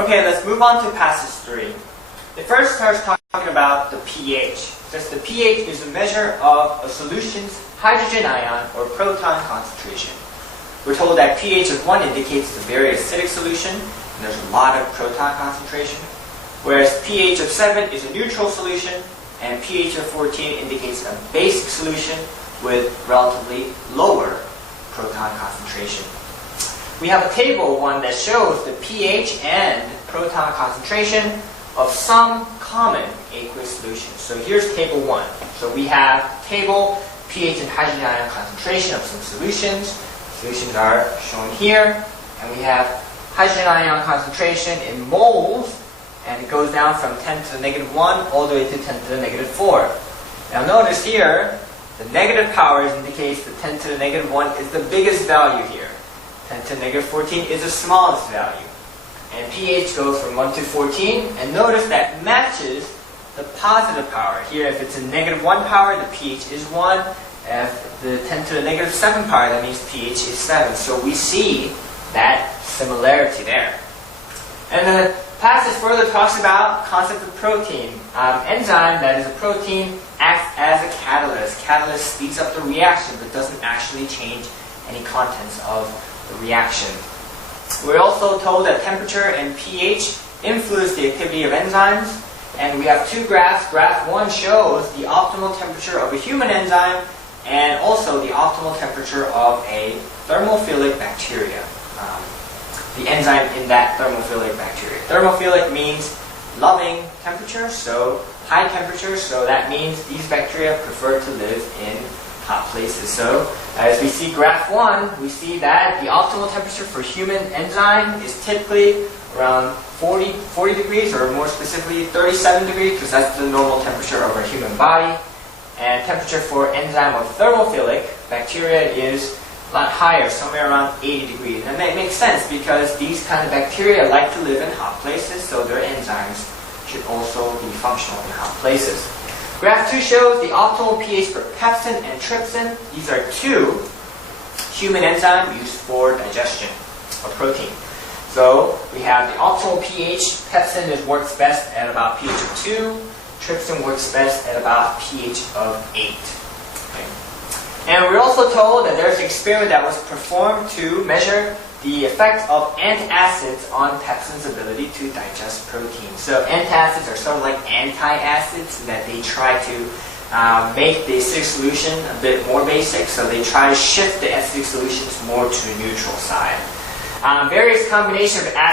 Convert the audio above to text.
Okay, let's move on to passage 3. It first starts talking about the pH. Since the pH is a measure of a solution's hydrogen ion or proton concentration. We're told that pH of 1 indicates the very acidic solution, and there's a lot of proton concentration. Whereas pH of 7 is a neutral solution, and pH of 14 indicates a basic solution with relatively lower proton concentration. We have a table, one that shows the pH and proton concentration of some common aqueous solutions. So here's table 1. So we have table pH and hydrogen ion concentration of some solutions. Solutions are shown here. And we have hydrogen ion concentration in moles, and it goes down from 10 to the negative 1 all the way to 10 to the negative 4. Now notice here, the negative powers indicates the 10 to the negative 1 is the biggest value here. 10 to the negative 14 is the smallest value. And pH goes from 1 to 14, and notice that matches the positive power. Here, if it's a negative 1 power, the pH is 1. If the 10 to the negative 7 power, that means pH is 7. So we see that similarity there. And the passage further talks about concept of protein. Enzyme, that is a protein, acts as a catalyst. Catalyst speeds up the reaction, but doesn't actually change any contents of the reaction. We're also told that temperature and pH influence the activity of enzymes, and we have two graphs. Graph 1 shows the optimal temperature of a human enzyme and also the optimal temperature of a thermophilic bacteria. The enzyme in that thermophilic bacteria. Thermophilic means loving temperature, so high temperature, so that means these bacteria prefer to live in hot places. So as we see graph 1, we see that the optimal temperature for human enzyme is typically around 40 degrees, or more specifically 37 degrees, because that's the normal temperature of our human body. And temperature for enzyme of thermophilic bacteria is a lot higher, somewhere around 80 degrees. And that makes sense because these kind of bacteria like to live in hot places, so their enzymes should also be functional in hot places. Graph 2 shows the optimal pH for pepsin and trypsin. These are two human enzymes used for digestion of protein. So we have the optimal pH. Pepsin works best at about pH of 2. Trypsin works best at about pH of 8. Okay. And we're also told that there's an experiment that was performed to measure the effect of antacids on pepsin's ability to digest protein. So antacids are sort of like anti-acids, that they try to make the acidic solution a bit more basic, so they try to shift the acidic solutions more to the neutral side. Various combinations of acids